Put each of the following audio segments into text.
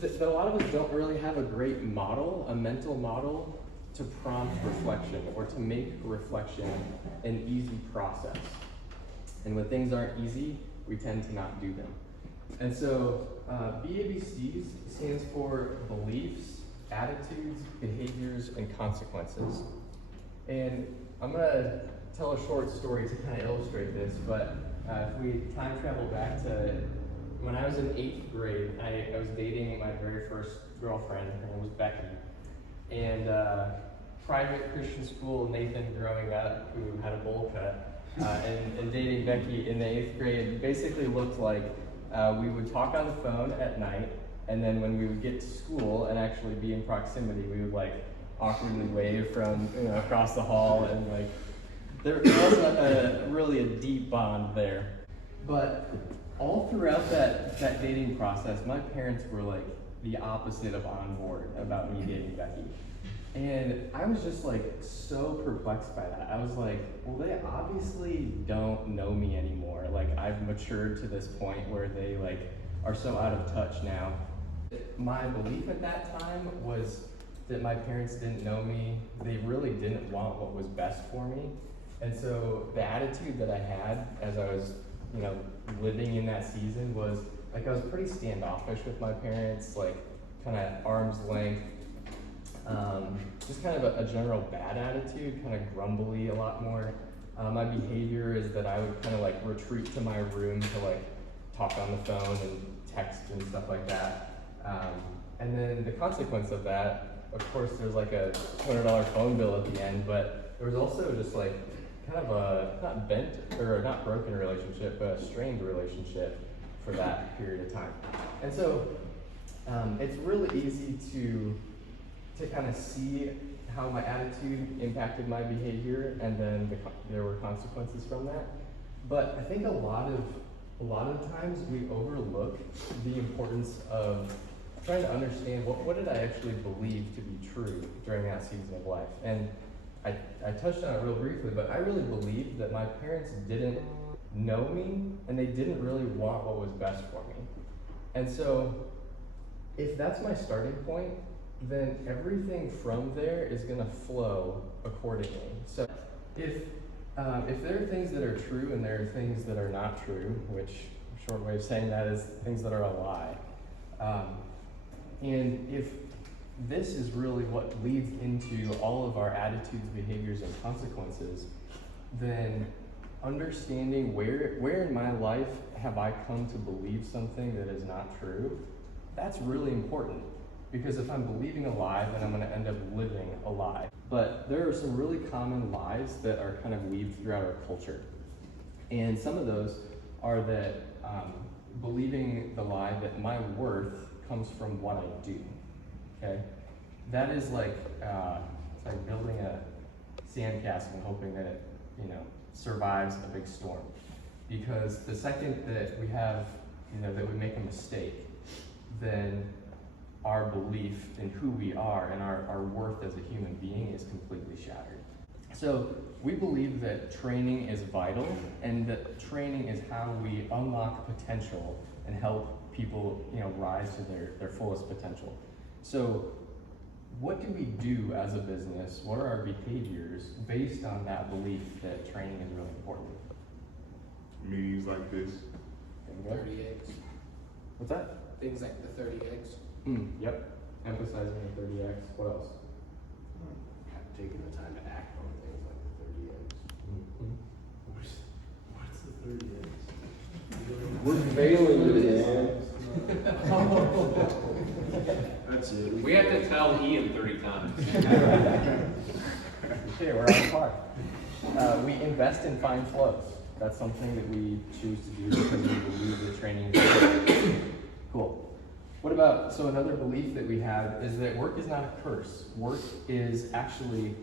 that a lot of us don't really have a great model, a mental model to prompt reflection or to make reflection an easy process. And when things aren't easy, we tend to not do them. And so BABCs stands for beliefs, attitudes, behaviors, and consequences. And I'm going to tell a short story to kind of illustrate this, but if we time travel back to when I was in 8th grade, I was dating my very first girlfriend. Her name was Becky. And private Christian school, Nathan growing up, who had a bowl cut, and dating Becky in the 8th grade basically looked like we would talk on the phone at night, and then when we would get to school and actually be in proximity, we would like awkwardly wave from across the hall, and like there wasn't really a deep bond there. But all throughout that dating process, my parents were like the opposite of on board about me dating Becky. And I was just like so perplexed by that. I was like, well, they obviously don't know me anymore. Like I've matured to this point where they like are so out of touch now. My belief at that time was that my parents didn't know me. They really didn't want what was best for me. And so the attitude that I had as I was, living in that season was like I was pretty standoffish with my parents, like kind of arm's length. Just kind of a general bad attitude, kind of grumbly a lot more. My behavior is that I would kind of like retreat to my room to like talk on the phone and text and stuff like that. And then the consequence of that, of course, there's like a $200 phone bill at the end, but there was also just like kind of a not bent or not broken relationship, but a strained relationship for that period of time. And so it's really easy to kind of see how my attitude impacted my behavior, and then there were consequences from that. But I think a lot of times we overlook the importance of trying to understand what did I actually believe to be true during that season of life. And I touched on it real briefly, but I really believed that my parents didn't know me and they didn't really want what was best for me. And so if that's my starting point, then everything from there is going to flow accordingly. So if there are things that are true and there are things that are not true, which a short way of saying that is things that are a lie, and if this is really what leads into all of our attitudes, behaviors, and consequences, then understanding where in my life have I come to believe something that is not true, that's really important. Because if I'm believing a lie, then I'm going to end up living a lie. But there are some really common lies that are kind of weaved throughout our culture. And some of those are that believing the lie that my worth comes from what I do. Okay? That is like, it's like building a sandcastle and hoping that it, survives a big storm. Because the second that we have, that we make a mistake, then our belief in who we are and our worth as a human being is completely shattered. So we believe that training is vital, and that training is how we unlock potential and help people rise to their fullest potential. So what do we do as a business? What are our behaviors based on that belief that training is really important? Meetings like this. 30 eggs. What's that? Things like the 30 eggs. Yep. Emphasizing the 30X. What else? Taking the time to act on things like the 30 eggs. What's the 30 eggs? We're failing today. That's it. We have to tell Ian 30 times. Okay, we're on par. We invest in fine flows. That's something that we choose to do because we believe the training is cool. What about, so another belief that we have is that work is not a curse. Work is actually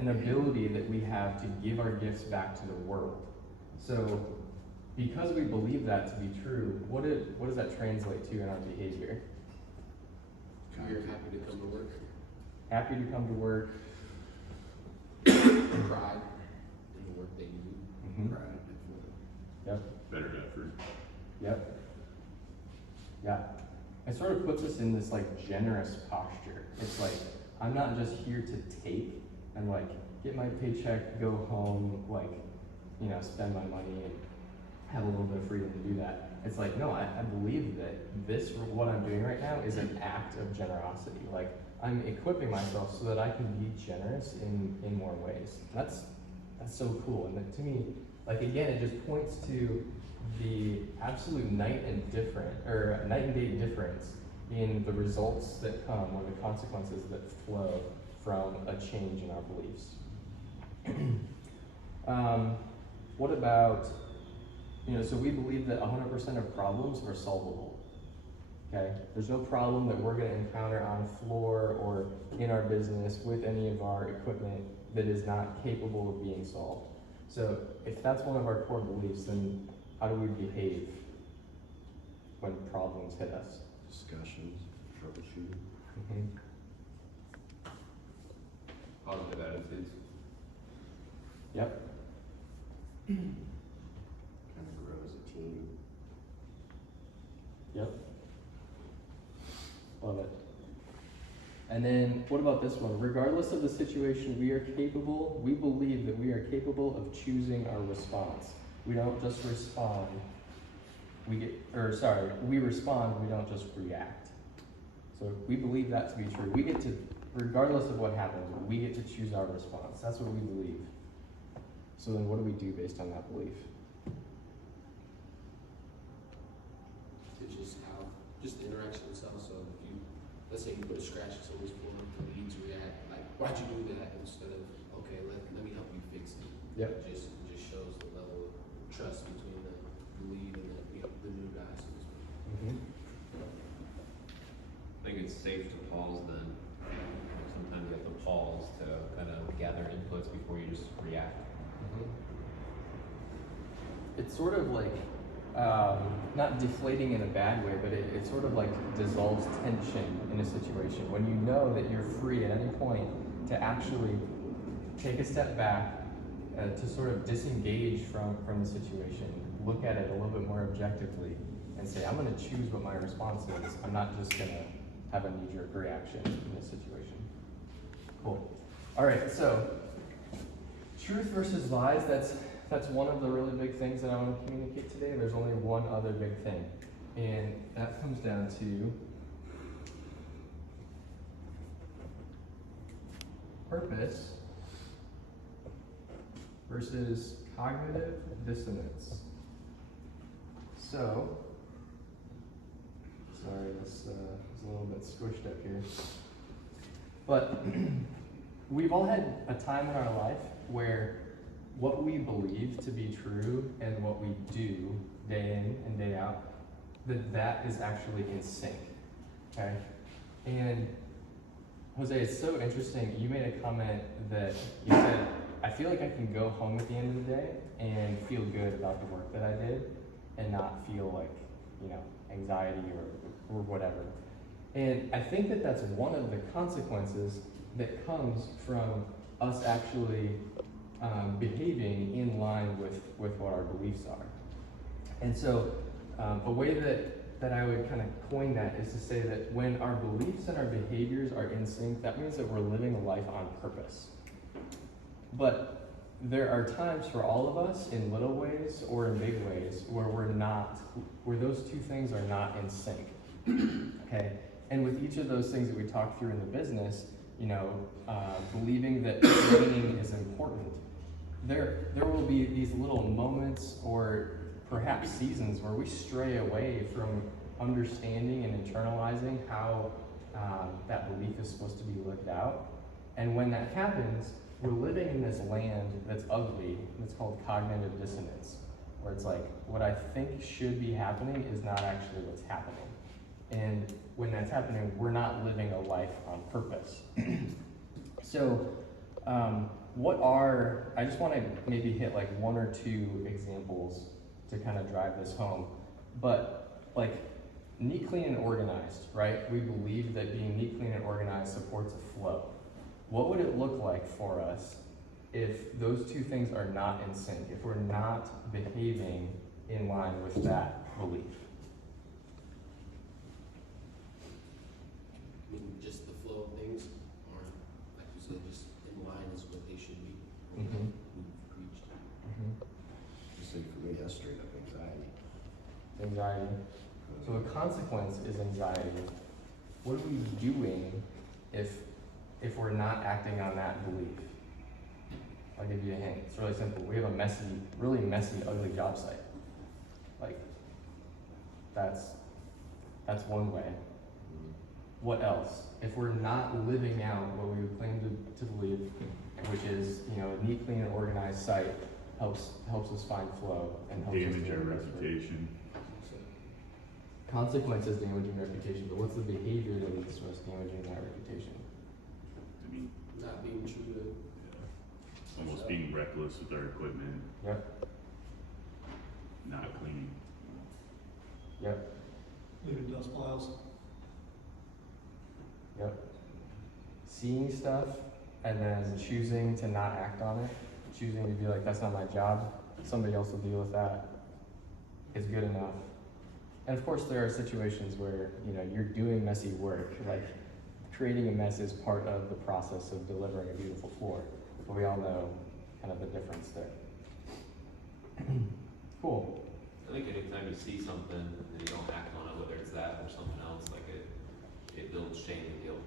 an ability that we have to give our gifts back to the world. So because we believe that to be true, what does that translate to in our behavior? You're happy to come to work. Happy to come to work. Pride in the work they do. Mhm. Pride, definitely. Yep. Better effort. Yep. Yeah. it sort of puts us in this like generous posture. It's like, I'm not just here to take and like get my paycheck, go home, like, you know, spend my money and have a little bit of freedom to do that. It's like, no, I believe that this, what I'm doing right now is an act of generosity. Like, I'm equipping myself so that I can be generous in more ways. That's so cool. And that, to me, like, again, it just points to the absolute night and day difference in the results that come or the consequences that flow from a change in our beliefs. What about, you know, so we believe that 100% of problems are solvable. Okay? There's no problem that we're going to encounter on floor or in our business with any of our equipment that is not capable of being solved. So if that's one of our core beliefs, then how do we behave when problems hit us? Discussions, troubleshooting. Mm-hmm. Positive attitudes. Yep. Kind of grow as a team. Yep. Love it. And then what about this one? Regardless of the situation, we believe that we are capable of choosing our response. We don't just respond. We respond, we don't just react. So we believe that to be true. We get to, regardless of what happens, we get to choose our response. That's what we believe. So then what do we do based on that belief? It's just the interaction itself. So if you, let's say you put a scratch in someone's floor, the lead to react, like, why'd you do that? Instead of, okay, let me help you fix it. Yep. It just shows the level of trust between the lead and the new guy, so to speak. Mm-hmm. I think it's safe to pause then. Sometimes you have to pause to kind of gather inputs before you just react. It's sort of like, not deflating in a bad way, but it sort of like dissolves tension in a situation. When you know that you're free at any point to actually take a step back, to sort of disengage from the situation, look at it a little bit more objectively, and say, I'm going to choose what my response is. I'm not just going to have a knee-jerk reaction in this situation. Cool. All right, so truth versus lies, that's one of the really big things that I want to communicate today. There's only one other big thing, and that comes down to purpose versus cognitive dissonance. So, sorry, this is a little bit squished up here. But we've all had a time in our life where what we believe to be true and what we do day in and day out, that is actually in sync, okay? And Jose, it's so interesting. You made a comment that you said, I feel like I can go home at the end of the day and feel good about the work that I did and not feel like, you know, anxiety or whatever. And I think that that's one of the consequences that comes from us actually behaving in line with what our beliefs are. And so a way that I would kind of coin that is to say that when our beliefs and our behaviors are in sync, that means that we're living a life on purpose. But there are times for all of us in little ways or in big ways where those two things are not in sync. Okay? And with each of those things that we talk through in the business, you know, believing that training is important, there will be these little moments or perhaps seasons where we stray away from understanding and internalizing how that belief is supposed to be lived out. And when that happens, we're living in this land that's ugly, that's called cognitive dissonance, where it's like, what I think should be happening is not actually what's happening. And when that's happening, we're not living a life on purpose. So, I just want to maybe hit like one or two examples to kind of drive this home. But like, neat, clean, and organized, right? We believe that being neat, clean, and organized supports a flow. What would it look like for us if those two things are not in sync, if we're not behaving in line with that belief? anxiety. So a consequence is anxiety. What are we doing if we're not acting on that belief? I'll give you a hint. It's really simple. We have a messy, really messy, ugly job site. Like, that's one way. What else? If we're not living out what we would claim to believe, which is, you know, a neat, clean, and organized site helps us find flow and helps us Damage to our rest right. reputation. Consequences damaging reputation, but what's the behavior that leads to us damaging that reputation? I mean, Not being true to, almost being reckless with our equipment, Yep, not cleaning. yep, Leaving dust piles. yep. Seeing stuff and then choosing to not act on it, choosing to be like, that's not my job, somebody else will deal with that, is good enough. And of course, there are situations where, you know, you're doing messy work, like creating a mess is part of the process of delivering a beautiful floor. But we all know kind of the difference there. Cool. I think anytime you see something and you don't act on it, whether it's that or something else, like it builds shame and guilt.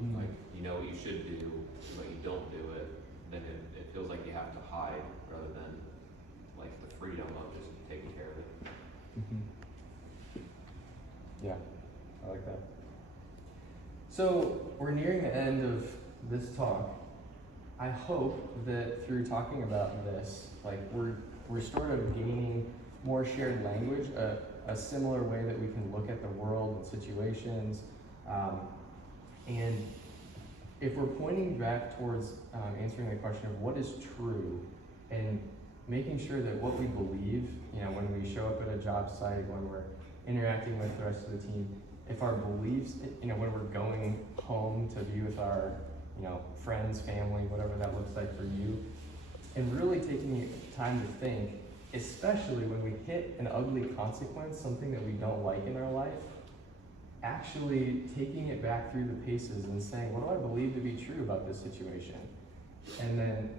Mm. Like, you know what you should do, but you don't do it, then it feels like you have to hide rather than like the freedom of just taking care of it. Mhm. Yeah, I like that. So we're nearing the end of this talk. I hope that through talking about this, like we're sort of gaining more shared language, a similar way that we can look at the world and situations. And if we're pointing back towards answering the question of what is true and making sure that what we believe, you know, when we show up at a job site, when we're interacting with the rest of the team, if our beliefs, you know, when we're going home to be with our, you know, friends, family, whatever that looks like for you, and really taking time to think, especially when we hit an ugly consequence, something that we don't like in our life, actually taking it back through the paces and saying, what do I believe to be true about this situation? And then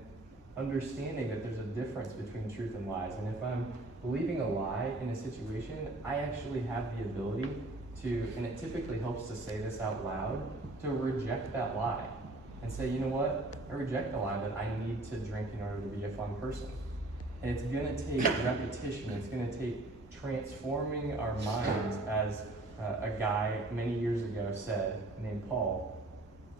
understanding that there's a difference between truth and lies. And if I'm believing a lie in a situation, I actually have the ability to, and it typically helps to say this out loud, to reject that lie and say, you know what, I reject the lie that I need to drink in order to be a fun person. And it's gonna take repetition, it's gonna take transforming our minds, as a guy many years ago said, named Paul,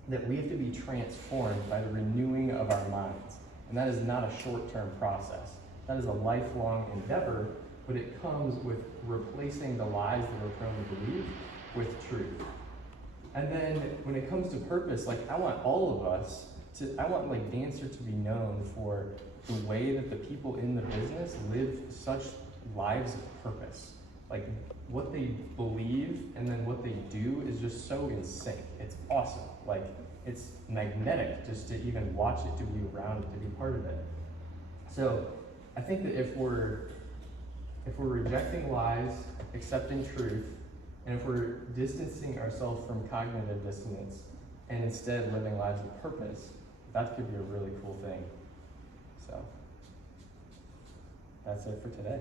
that we have to be transformed by the renewing of our minds. And that is not a short-term process. That is a lifelong endeavor, but it comes with replacing the lies that we're prone to believe with truth. And then when it comes to purpose, like I want all of us to, I want like Dancer to be known for the way that the people in the business live such lives of purpose. Like what they believe and then what they do is just so in sync. It's awesome. Like it's magnetic just to even watch it, to be around it, to be part of it. So I think that if we're rejecting lies, accepting truth, and if we're distancing ourselves from cognitive dissonance and instead living lives of purpose, that could be a really cool thing. So that's it for today.